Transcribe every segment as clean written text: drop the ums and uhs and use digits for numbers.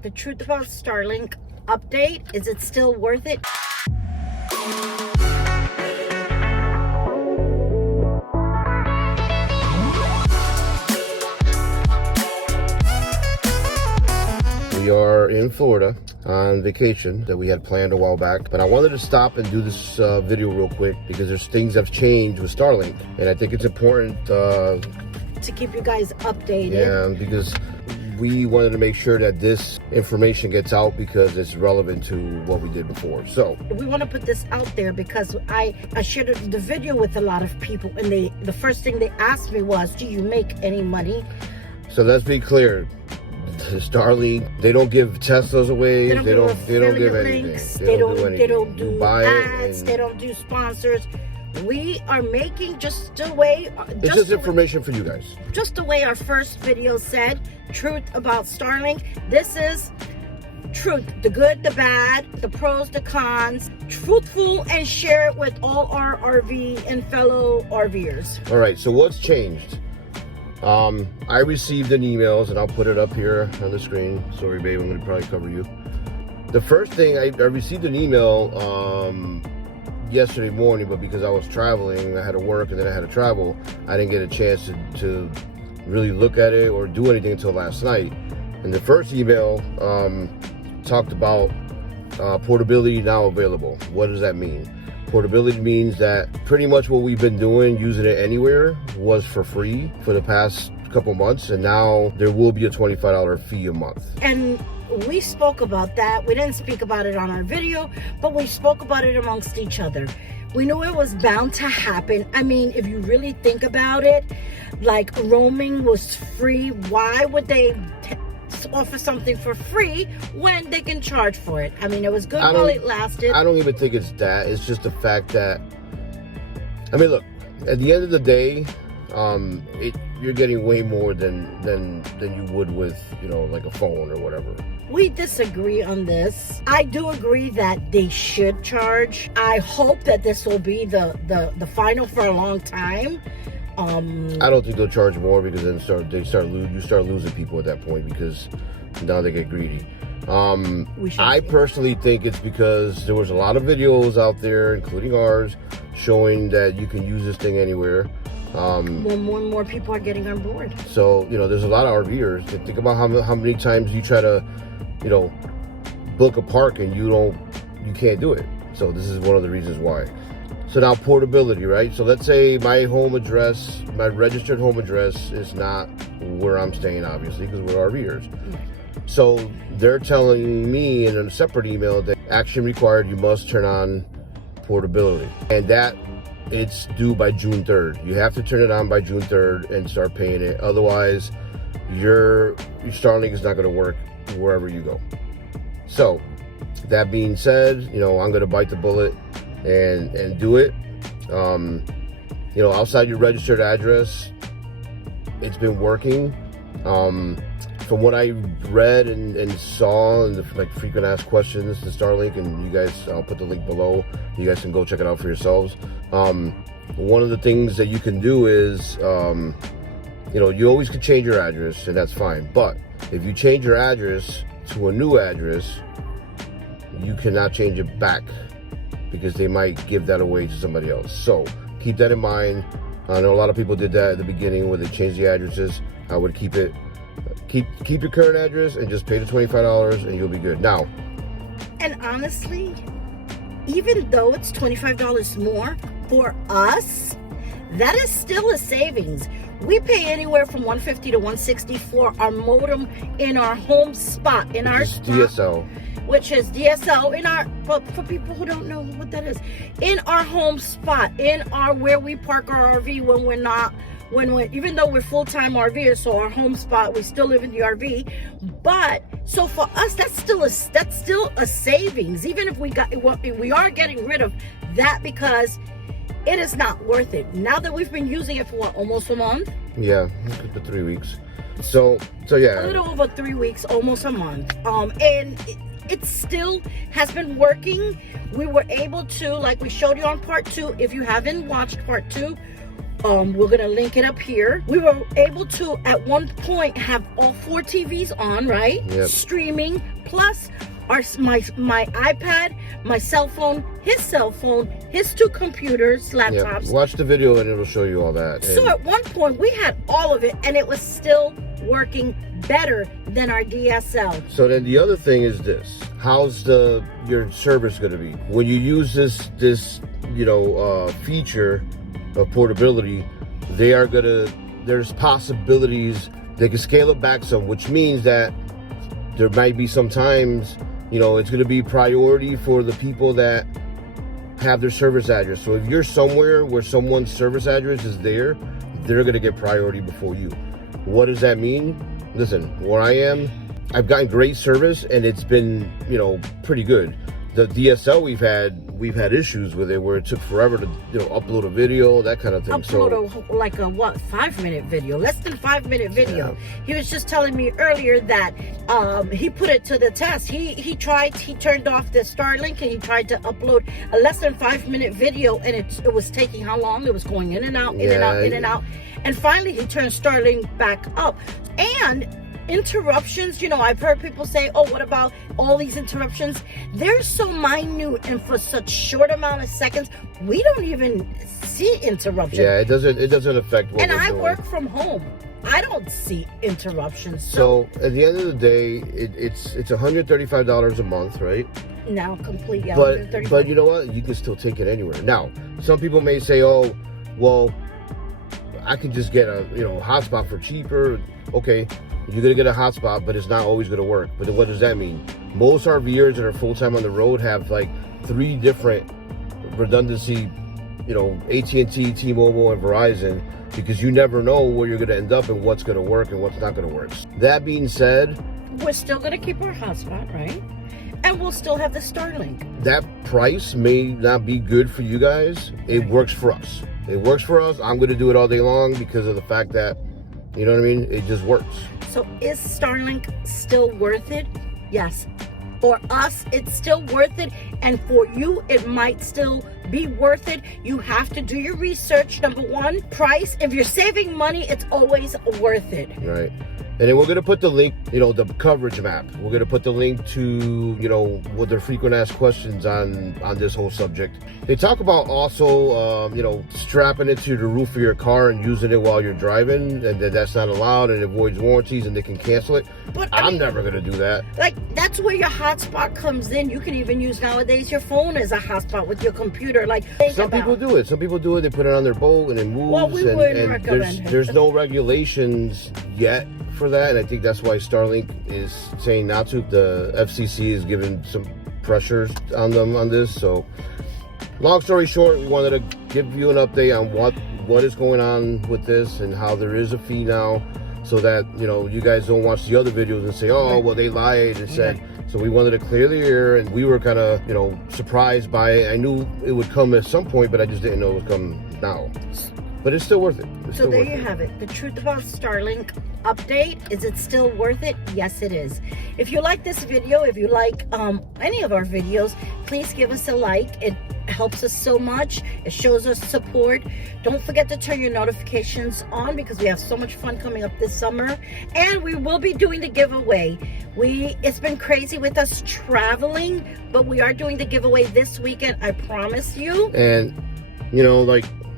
The truth about Starlink update, is it still worth it? We are in Florida on vacation that we had planned a while back, but I wanted to stop and do this video real quick because there's things that have changed with Starlink, and I think it's important To keep you guys updated. yeah, because we wanted to make sure that this information gets out because it's relevant to what we did before. So we want to put this out there because I shared the video with a lot of people, and the first thing they asked me was, do you make any money? so let's be clear. Starlink, they don't give Teslas away. They don't give anything. Links. They don't do do buy ads. and They don't do sponsors. We are making just the way. it's just information for you guys. Just the way our first video said, truth about Starlink. This is truth, the good, the bad, the pros, the cons, truthful, and share it with all our RV and fellow RVers. All right, so what's changed? I received an email, and I'll put it up here on the screen. Sorry, babe, I'm gonna probably cover you. The first thing, I received an email yesterday morning, but because I was traveling, I had to work and then I had to travel, I didn't get a chance to really look at it or do anything until last night. And the first email talked about portability now available. What does that mean? Portability means that pretty much what we've been doing, using it anywhere, was for free for the past couple months, and now there will be a $25 fee a month. And we spoke about that. We didn't speak about it on our video, but we spoke about it amongst each other. We knew it was bound to happen. I mean, if you really think about it, like roaming was free. Why would they offer something for free when they can charge for it? I mean, it was good while it lasted. I don't even think it's that. It's just the fact that, I mean, look, at the end of the day, you're getting way more than you would with, like a phone or whatever. We disagree on this. I do agree that they should charge. I hope that this will be the final for a long time. I don't think they'll charge more because then you start losing people at that point because now they get greedy. I personally think it's because there was a lot of videos out there, including ours, showing that you can use this thing anywhere. Well, more and more people are getting on board. So, there's a lot of RVers. Think about how many times you try to, book a park and you can't do it. So this is one of the reasons why. So now portability, right? So let's say my home address, my registered home address is not where I'm staying, obviously, because we're RVers. So they're telling me in a separate email that action required, you must turn on portability. And that it's due by June 3rd. You have to turn it on by June 3rd and start paying it. Otherwise, your Starlink is not going to work wherever you go. So that being said, I'm going to bite the bullet and do it. Outside your registered address, it's been working. From what I read and saw and the frequent asked questions to Starlink, and you guys, I'll put the link below. You guys can go check it out for yourselves. One of the things that you can do is, you always can change your address, and that's fine. But if you change your address to a new address, you cannot change it back because they might give that away to somebody else. So keep that in mind. I know a lot of people did that at the beginning where they changed the addresses. I would keep it. Keep your current address and just pay the $25 and you'll be good. Now, and honestly, even though it's $25 more for us, that is still a savings. We pay anywhere from $150 to $160 for our modem in our home spot, in our spot, DSL, which is DSL in our, but for people who don't know what that is, in our home spot, in our where we park our RV when we're not. Even though we're full-time RVers, so our home spot, we still live in the RV. But so for us, that's still a savings. Even if we are getting rid of that because it is not worth it. Now that we've been using it for almost a month. Yeah, for 3 weeks. So yeah, a little over 3 weeks, almost a month. And it still has been working. We were able to, like we showed you on part 2. If you haven't watched part 2. We're gonna link it up here. We were able to at one point have all 4 TVs on, right? Yep. Streaming, plus my iPad, my cell phone, his 2 computers, laptops. Yep. Watch the video and it'll show you all that. So at one point we had all of it and it was still working better than our DSL. So then the other thing is this: how's your service going to be when you use this feature of portability? There's possibilities they can scale it back some, which means that there might be some times, it's going to be priority for the people that have their service address. So if you're somewhere where someone's service address is there, they're going to get priority before you. What does that mean? Listen, where I am, I've gotten great service and it's been, pretty good. The DSL we've had issues with it where it took forever to upload a video, that kind of thing. Like a 5-minute video, less than 5-minute video. Yeah. He was just telling me earlier that he put it to the test. He turned off the Starlink and he tried to upload a less than 5-minute video, and it was taking how long? It was going in and out, in and out. And finally he turned Starlink back up. And interruptions, I've heard people say, oh, what about all these interruptions? They're so minute and for such short amount of seconds, we don't even see interruptions. Yeah, it doesn't affect what and we're I doing. work from home. I don't see interruptions. So at the end of the day, it's $135 a month, right? Now complete, yeah. But you know what? You can still take it anywhere. Now, some people may say, oh, well, I can just get a hotspot for cheaper. Okay, you're gonna get a hotspot, but it's not always gonna work. But then what does that mean? Most RVers that are full-time on the road have like 3 different redundancy, AT&T, T-Mobile, and Verizon, because you never know where you're gonna end up and what's gonna work and what's not gonna work. That being said, we're still gonna keep our hotspot, right? And we'll still have the Starlink. That price may not be good for you guys. It works for us. It works for us. I'm gonna do it all day long because of the fact that, you know what I mean? It just works. So is Starlink still worth it? Yes. For us, it's still worth it. And for you, it might still be worth it. You have to do your research. Number 1, price. If you're saving money, it's always worth it. Right. And then we're going to put the link, the coverage map. We're going to put the link to, what their frequent asked questions on this whole subject. They talk about also, strapping it to the roof of your car and using it while you're driving, and that's not allowed and it avoids warranties and they can cancel it. But I'm never going to do that. Like, that's where your hotspot comes in. You can even use nowadays your phone as a hotspot with your computer. Like, some people do it. Some people do it. They put it on their boat and it moves. Well, we wouldn't recommend it. There's no regulations yet for that, and I think that's why Starlink is saying not to. The FCC is giving some pressures on them on this. So long story short, we wanted to give you an update on what is going on with this and how there is a fee now, so that you guys don't watch the other videos and say, oh, well, they lied and said. So we wanted to clear the air, and we were kind of surprised by it. I knew it would come at some point, but I just didn't know it would come now. But it's still worth it. So there you have it. The truth about Starlink update. Is it still worth it? Yes, it is. If you like this video, if you like any of our videos, please give us a like. It helps us so much. It shows us support. Don't forget to turn your notifications on because we have so much fun coming up this summer. And we will be doing the giveaway. It's been crazy with us traveling, but we are doing the giveaway this weekend. I promise you. And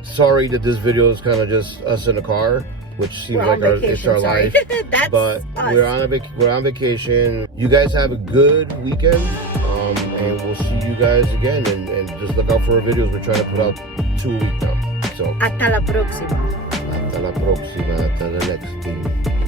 sorry that this video is kind of just us in a car, which seems like it's our life. But us. We're on vacation. You guys have a good weekend, and we'll see you guys again. And just look out for our videos. We're trying to put out 2 a week now. So hasta la próxima. Hasta la próxima. Hasta the next team.